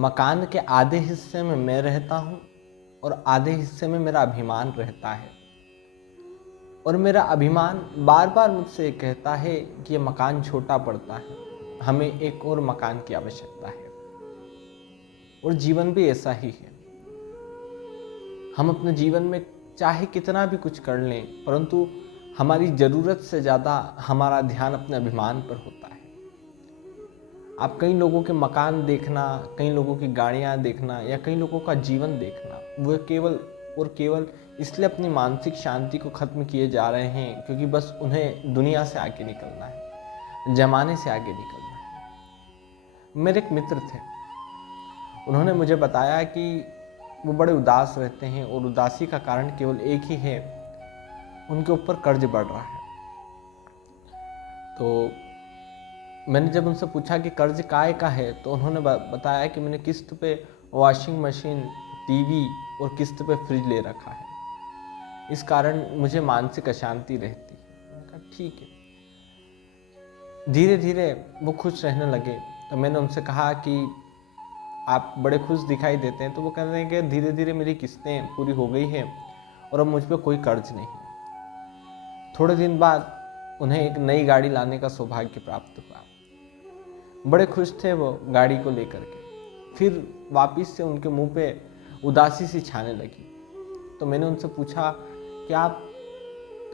मकान के आधे हिस्से में मैं रहता हूँ और आधे हिस्से में मेरा अभिमान रहता है। और मेरा अभिमान बार बार मुझसे ये कहता है कि ये मकान छोटा पड़ता है, हमें एक और मकान की आवश्यकता है। और जीवन भी ऐसा ही है। हम अपने जीवन में चाहे कितना भी कुछ कर लें, परंतु हमारी ज़रूरत से ज़्यादा हमारा ध्यान अपने अभिमान पर होता है। आप कई लोगों के मकान देखना, कई लोगों की गाड़ियाँ देखना या कई लोगों का जीवन देखना, वो केवल और केवल इसलिए अपनी मानसिक शांति को ख़त्म किए जा रहे हैं क्योंकि बस उन्हें दुनिया से आगे निकलना है, ज़माने से आगे निकलना है। मेरे एक मित्र थे, उन्होंने मुझे बताया कि वो बड़े उदास रहते हैं और उदासी का कारण केवल एक ही है, उनके ऊपर कर्ज बढ़ रहा है। तो मैंने जब उनसे पूछा कि कर्ज काय का है, तो उन्होंने बताया कि मैंने किस्त पे वॉशिंग मशीन, टीवी और किस्त पे फ्रिज ले रखा है, इस कारण मुझे मानसिक अशांति रहती है। मैंने कहा ठीक है। धीरे धीरे वो खुश रहने लगे। तो मैंने उनसे कहा कि आप बड़े खुश दिखाई देते हैं। तो वो कह रहे हैं कि धीरे धीरे मेरी किस्तें पूरी हो गई हैं और अब मुझ पर कोई कर्ज नहीं। थोड़े दिन बाद उन्हें एक नई गाड़ी लाने का सौभाग्य प्राप्त हुआ। बड़े खुश थे वो गाड़ी को लेकर के। फिर वापस से उनके मुंह पे उदासी सी छाने लगी। तो मैंने उनसे पूछा कि आप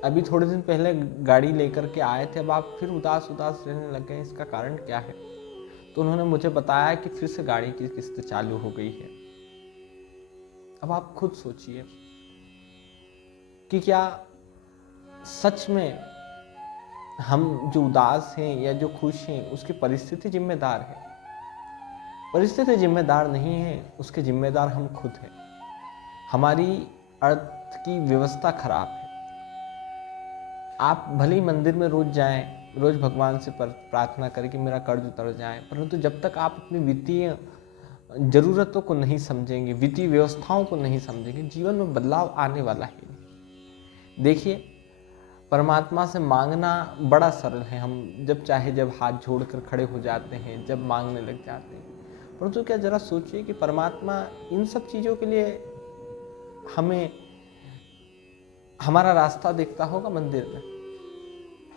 अभी थोड़े दिन पहले गाड़ी लेकर के आए थे, अब आप फिर उदास उदास रहने लग गए, इसका कारण क्या है? तो उन्होंने मुझे बताया कि फिर से गाड़ी की किस्त चालू हो गई है। अब आप खुद सोचिए कि क्या सच में हम जो उदास हैं या जो खुश हैं उसकी परिस्थिति जिम्मेदार है? परिस्थिति जिम्मेदार नहीं है, उसके जिम्मेदार हम खुद हैं। हमारी अर्थ की व्यवस्था खराब है। आप भले ही मंदिर में रोज जाएं, रोज भगवान से प्रार्थना करें कि मेरा कर्ज उतर जाए, परंतु जब तक आप अपनी वित्तीय जरूरतों को नहीं समझेंगे, वित्तीय व्यवस्थाओं को नहीं समझेंगे, जीवन में बदलाव आने वाला ही नहीं। देखिए, परमात्मा से मांगना बड़ा सरल है। हम जब चाहे जब हाथ जोड़कर खड़े हो जाते हैं, जब मांगने लग जाते हैं। परंतु क्या जरा सोचिए कि परमात्मा इन सब चीज़ों के लिए हमें हमारा रास्ता देखता होगा मंदिर में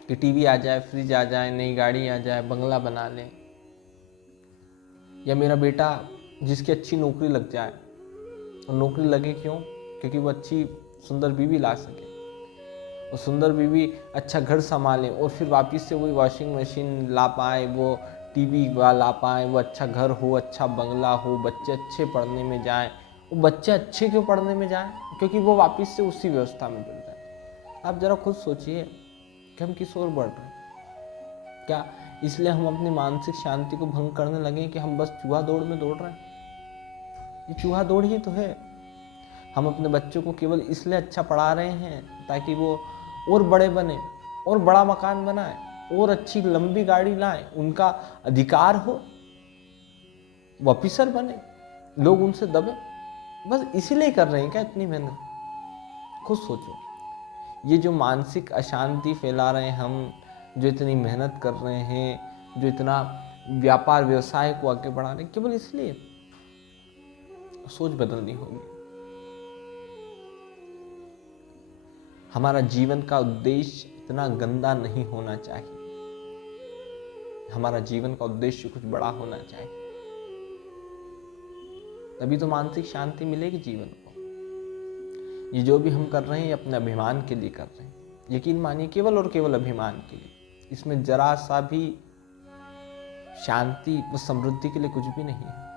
कि टीवी आ जाए, फ्रिज आ जाए, नई गाड़ी आ जाए, बंगला बना लें, या मेरा बेटा जिसकी अच्छी नौकरी लग जाए। और नौकरी लगे क्यों? क्योंकि वो अच्छी सुंदर बीवी ला सके, वो सुंदर बीवी अच्छा घर संभाले और फिर वापस से वही वॉशिंग मशीन ला पाए, वो टीवी ला पाए, वो अच्छा घर हो, अच्छा बंगला हो, बच्चे अच्छे पढ़ने में जाएं। वो बच्चे अच्छे क्यों पढ़ने में जाएं? क्योंकि वो वापस से उसी व्यवस्था में जुड़ जाए। आप जरा खुद सोचिए कि हम किस ओर बढ़ रहे हैं। क्या इसलिए हम अपनी मानसिक शांति को भंग करने लगे कि हम बस चूहा दौड़ में दौड़ रहे हैं? ये चूहा दौड़ ही तो है। हम अपने बच्चों को केवल इसलिए अच्छा पढ़ा रहे हैं ताकि वो और बड़े बने, और बड़ा मकान बनाए, और अच्छी लंबी गाड़ी लाएं, उनका अधिकार हो, वो ऑफिसर बने, लोग उनसे दबे। बस इसीलिए कर रहे हैं क्या इतनी मेहनत? खुद सोचो। ये जो मानसिक अशांति फैला रहे हैं हम, जो इतनी मेहनत कर रहे हैं, जो इतना व्यापार व्यवसाय को आगे बढ़ा रहे हैं, केवल इसलिए? सोच बदलनी होगी। हमारा जीवन का उद्देश्य इतना गंदा नहीं होना चाहिए। हमारा जीवन का उद्देश्य कुछ बड़ा होना चाहिए, तभी तो मानसिक शांति मिलेगी जीवन को। ये जो भी हम कर रहे हैं अपने अभिमान के लिए कर रहे हैं, यकीन मानिए, केवल और केवल अभिमान के लिए। इसमें जरा सा भी शांति व समृद्धि के लिए कुछ भी नहीं है।